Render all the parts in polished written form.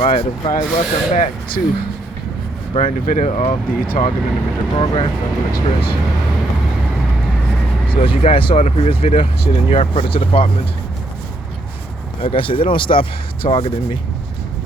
Alright, welcome back to a brand new video of the Target Individual Program, Level Experience. So as you guys saw in the previous video, see the NY Predators Department. Like I said, they don't stop targeting me,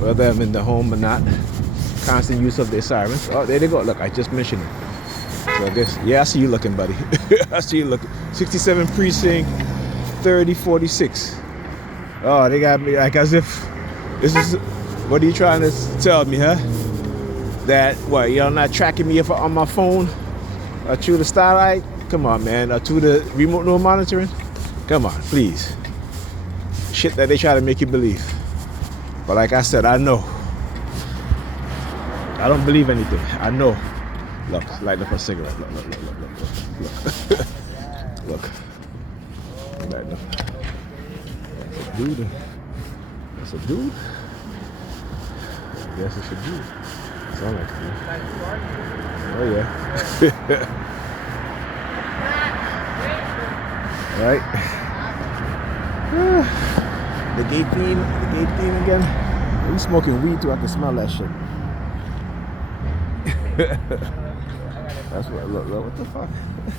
whether I'm in the home or not. Constant use of their sirens. Oh, there they go. Look, I just mentioned it. So I guess, yeah, I see you looking, buddy. I see you looking. 67 precinct, 3046. Oh, they got me like as if this is. What are you trying to tell me, huh? That what, you're not tracking me if I'm on my phone or through the starlight? Come on, man. Or through the remote node monitoring? Come on, please. Shit that they try to make you believe. But like I said, I know. I don't believe anything. I know. Look, light up a cigarette. Look. Look. Light up. That's a dude. That's a dude. Yes, it should be. Sound like it. Oh yeah. Right. The gate theme again. Are you smoking weed too? I can smell that shit. That's what. Look. What the fuck?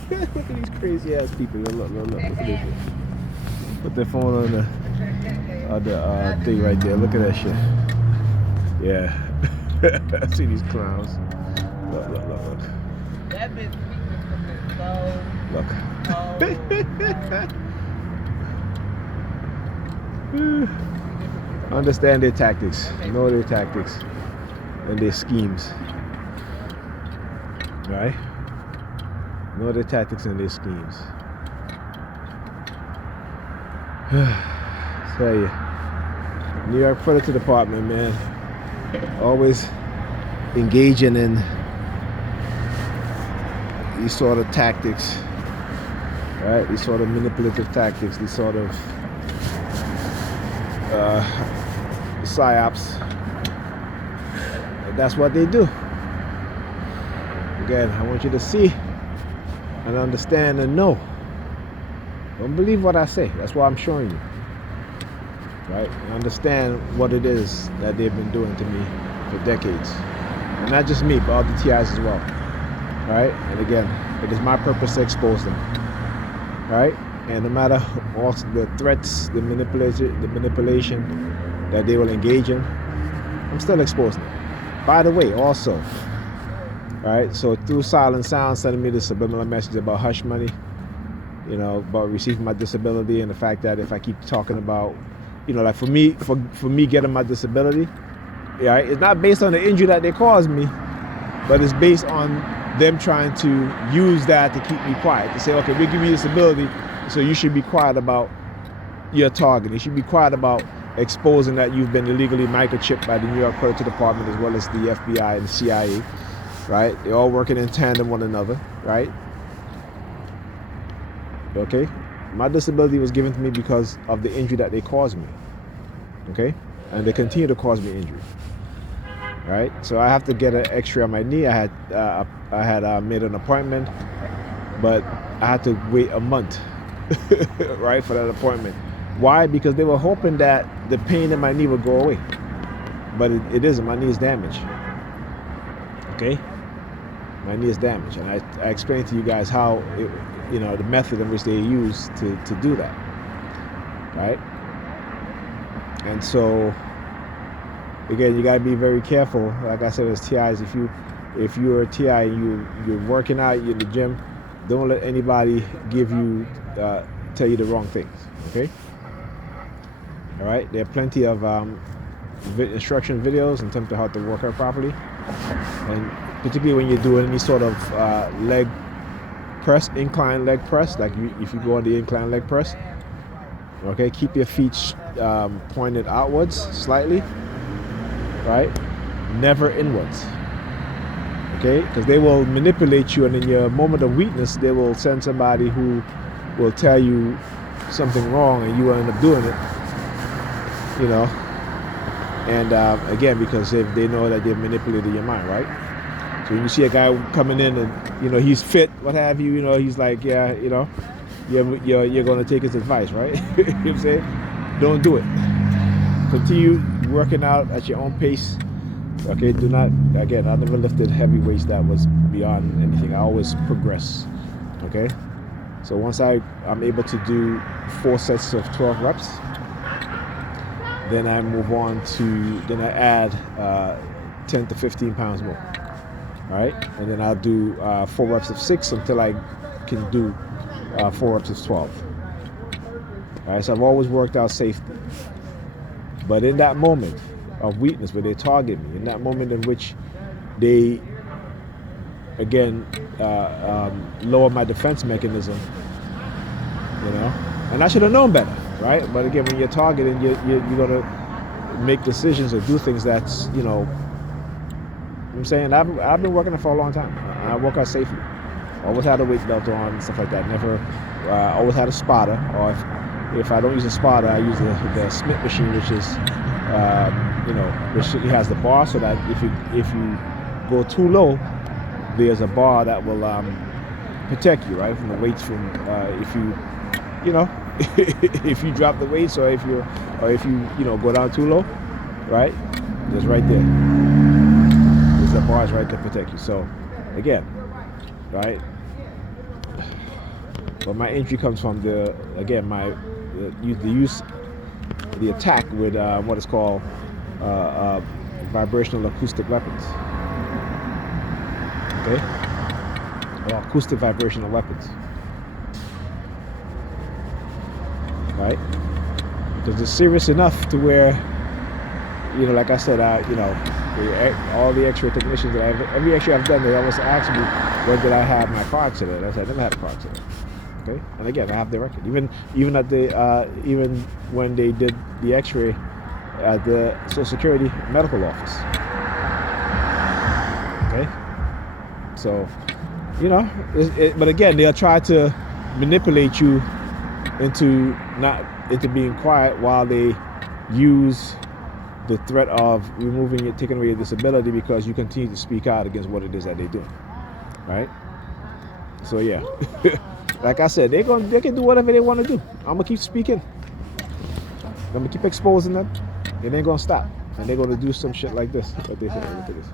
Look at these crazy ass people. Look. Look at this shit. Put their phone on the thing right there. Look at that shit. Yeah. I see these clowns. Look. That bitch Look. Understand their tactics. Know their tactics and their schemes. Right? Know their tactics and their schemes. Tell you. NY Predators Department, man. Always engaging in these sort of tactics, right? These sort of manipulative tactics, these sort of psyops. That's what they do. Again, I want you to see and understand and know. Don't believe what I say. That's why I'm showing you. Right? And understand what it is that they've been doing to me for decades. And not just me, but all the TIs as well. Right? And again, it is my purpose to expose them. Right? And no matter all the threats, the manipulation that they will engage in, I'm still exposing them. By the way, also, right? So through Silent Sound sending me the subliminal message about hush money, you know, about receiving my disability and the fact that if I keep talking about, you know, like for me getting my disability, yeah, it's not based on the injury that they caused me, but it's based on them trying to use that to keep me quiet. To say, okay, we give you disability, so you should be quiet about your target. You should be quiet about exposing that you've been illegally microchipped by the NY Predators Department as well as the FBI and the CIA, right? They're all working in tandem one another, right? Okay? My disability was given to me because of the injury that they caused me, okay? And they continue to cause me injury, right? So I have to get an X-ray on my knee. I had made an appointment, but I had to wait a month, right, for that appointment. Why? Because they were hoping that the pain in my knee would go away, but it isn't. My knee is damaged, okay? My knee is damaged, and I explained to you guys how you know, the method in which they use to do that, right? And so, again, you gotta be very careful. Like I said, as TIs, if you're a TI and you're working out, you're in the gym, don't let anybody tell you the wrong things, okay? All right, there are plenty of instruction videos in terms of how to work out properly, and particularly when you're doing any sort of leg press, incline leg press, like if you go on the incline leg press, okay, keep your feet pointed outwards slightly, right? Never inwards, okay? Because they will manipulate you, and in your moment of weakness, they will send somebody who will tell you something wrong, and you will end up doing it, you know? And again, because they know that they've manipulated your mind, right? So when you see a guy coming in and, you know, he's fit, what have you, you know, he's like, yeah, you know, you're going to take his advice, right? You know what I'm saying? Don't do it. continue working out at your own pace. Okay, do not, again, I never lifted heavy weights that was beyond anything. I always progress. Okay, so once I'm able to do 4 sets of 12 reps, then I move on to, then I add 10 to 15 pounds more. All right, and then I'll do 4 reps of 6 until I can do 4 reps of 12. All right, so I've always worked out safety. But in that moment of weakness where they target me, in that moment in which they, again, lower my defense mechanism, you know, and I should have known better, right? But again, when you're targeting, you're going to make decisions or do things that's, you know what I'm saying? I've been working it for a long time. I work out safely. Always had a weight belt on and stuff like that. Never, always had a spotter. Or if I don't use a spotter, I use the Smith machine, which is, you know, which has the bar, so that if you go too low, there's a bar that will protect you, right, from the weights. From if you know, if you drop the weights, or if you go down too low, right, there's right there. The bars right to protect you. So again, right, but my injury comes from the attack with what is called vibrational acoustic weapons. Okay, or acoustic vibrational weapons, right? Because it's serious enough to where, you know, like I said, all the X-ray technicians every X-ray I've done, they always ask me, when did I have my car accident? I said, I never had a car accident. Okay, and again, I have the record. Even at the even when they did the X-ray at the Social Security medical office. Okay, so you know, but again, they'll try to manipulate you into being quiet while they use the threat of taking away your disability, because you continue to speak out against what it is that they do, right? So yeah, like I said, they can do whatever they want to do. I'm gonna keep speaking. I'm gonna keep exposing them. It ain't gonna stop, and they're gonna do some shit like this. What they say? Look at this.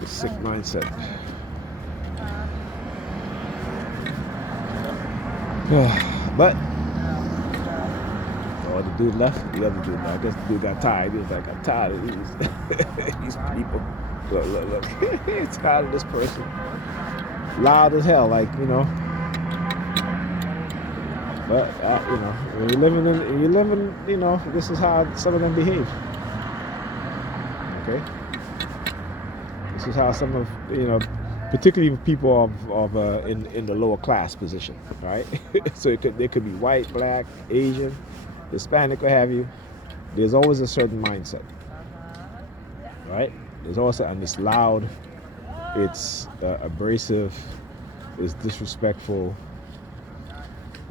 The sick mindset. But. Oh, the dude left. The other dude left. I guess the dude got tired. He was like, I'm tired of these people. Look. He's tired of this person. Loud as hell, like, you know. But you know, when you're living, you know, this is how some of them behave. Okay. This is how some of, you know, particularly people in the lower class position, right? So they could be white, black, Asian, Hispanic, what have you. There's always a certain mindset, right? There's also, and it's loud, it's abrasive, it's disrespectful,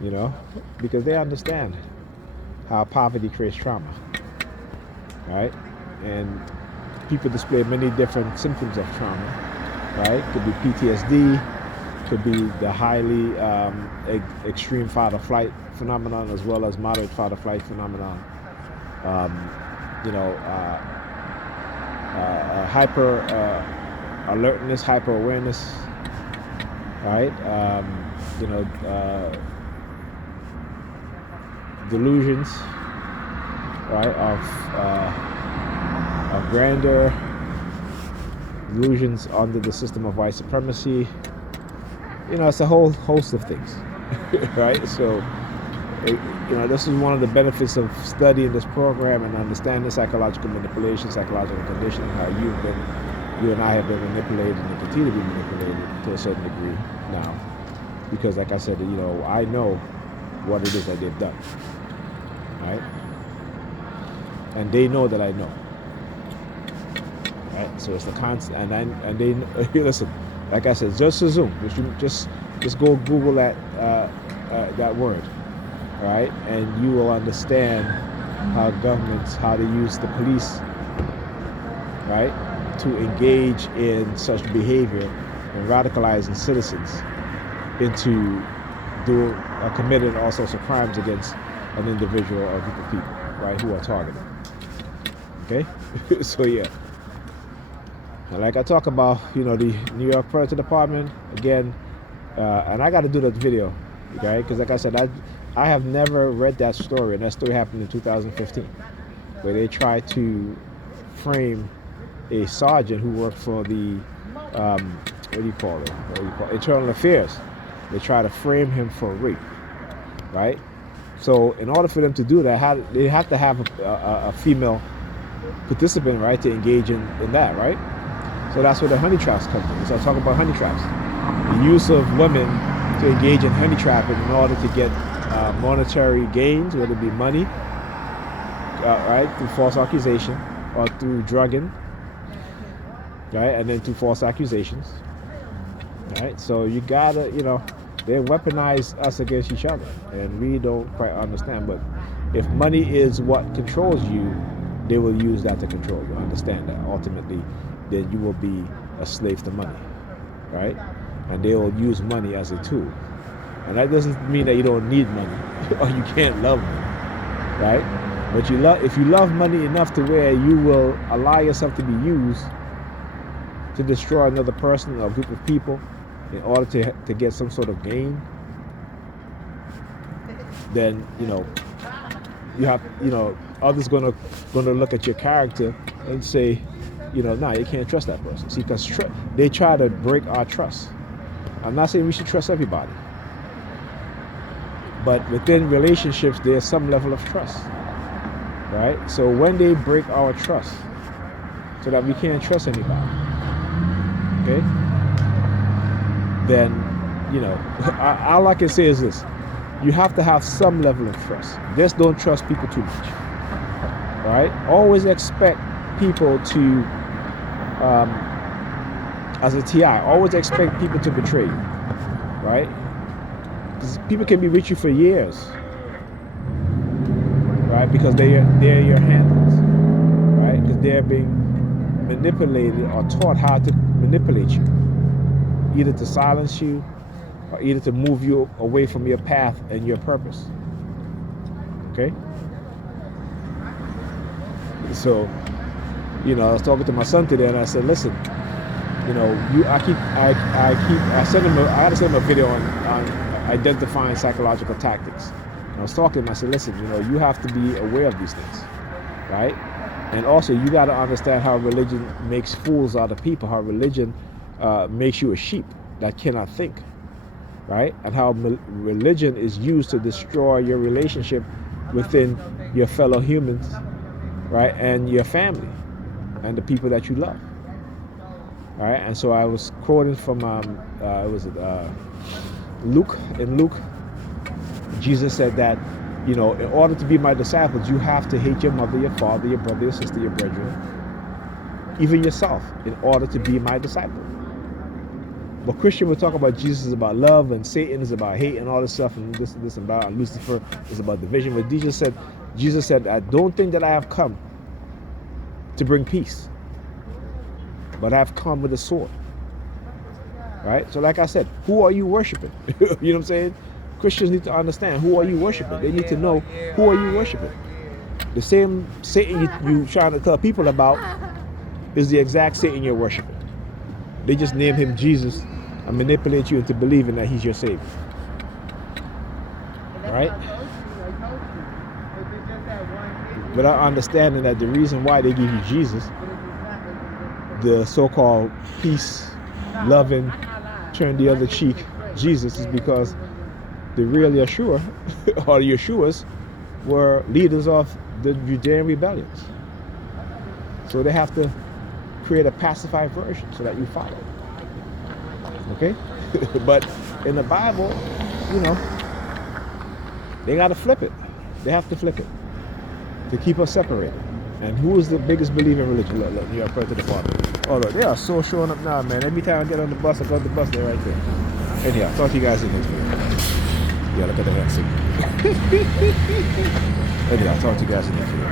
you know, because they understand how poverty creates trauma, right? And people display many different symptoms of trauma, right? Could be PTSD, could be the highly extreme fight-or-flight phenomenon, as well as moderate fight-or-flight phenomenon. You know, hyper alertness, hyper awareness, right? You know, delusions, right? Of grandeur, delusions under the system of white supremacy. You know, it's a whole host of things, right? So, you know, this is one of the benefits of studying this program and understanding psychological manipulation, psychological conditioning, how you and I have been manipulated and continue to be manipulated to a certain degree now. Because, like I said, you know, I know what it is that they've done, right? And they know that I know, right? So it's the constant, and they listen. Like I said, just assume, just go Google that word, right? And you will understand how governments, how they use the police, right, to engage in such behavior and radicalizing citizens into committing all sorts of crimes against an individual or a group of people, right, who are targeted. Okay, so yeah. And like I talk about, the New York Predator Department again, and I got to do that video, okay? Because like I said, I have never read that story, and that story happened in 2015, where they tried to frame a sergeant who worked for the what do you call it? Internal Affairs. They try to frame him for rape, right? So in order for them to do that, they have to have a female participant, right, to engage in that, right? So that's where the honey traps come from. So I talk about honey traps, the use of women to engage in honey trapping in order to get monetary gains, whether it be money, right, through false accusation or through drugging, right, and then through false accusations, right? So you gotta, they weaponize us against each other, and we don't quite understand. But if money is what controls you, they will use that to control you. Understand that. Ultimately, then you will be a slave to money, right? And they will use money as a tool. And that doesn't mean that you don't need money or you can't love money, right? But if you love money enough to where you will allow yourself to be used to destroy another person or a group of people in order to get some sort of gain, then you have others gonna look at your character and say, nah, you can't trust that person. See, because they try to break our trust. I'm not saying we should trust everybody, but within relationships there's some level of trust, right? So when they break our trust so that we can't trust anybody, okay, then all I can say is this: you have to have some level of trust. Just don't trust people too much, right? Always expect people to, as a TI, always expect people to betray you, right? Because people can be with you for years, right? Because they're your handlers, right? Because they're being manipulated or taught how to manipulate you, either to silence you or either to move you away from your path and your purpose. Okay? So, I was talking to my son today, and I said, listen, I had to send him a video on identifying psychological tactics. And I was talking to him, I said, listen, you have to be aware of these things, right? And also, you got to understand how religion makes fools out of people, how religion makes you a sheep that cannot think, right? And how religion is used to destroy your relationship within your fellow humans, right? And your family and the people that you love, right? And so I was quoting from Luke. In Luke, Jesus said that, in order to be my disciples, you have to hate your mother, your father, your brother, your sister, your brethren, even yourself, in order to be my disciple. But Christian will talk about Jesus is about love, and Satan is about hate and all this stuff, and this and about, and Lucifer is about division. But Jesus said, I don't think that I have come to bring peace, but I have come with a sword. Right? So like I said, who are you worshiping? You know what I'm saying? Christians need to understand, who are you worshiping? They need to know, who are you worshiping? The same Satan you trying to tell people about is the exact Satan you're worshiping. They just name him Jesus and manipulate you into believing that he's your savior. Right? Without understanding that the reason why they give you Jesus, the so-called peace, loving, turn the other cheek Jesus, is because the real Yeshua or Yeshuas were leaders of the Judean rebellions. So they have to create a pacified version so that you follow. Okay? But in the Bible, they got to flip it. They have to flip it to keep us separated. And who is the biggest believer in religion? Look, New York Predators Dept. Oh, look, they are so showing up now, man. Every time I get on the bus, I go to the bus, they're right there. Anyhow, talk to you guys in the next video. Yeah, look at the next thing. Anyhow, talk to you guys in the next video.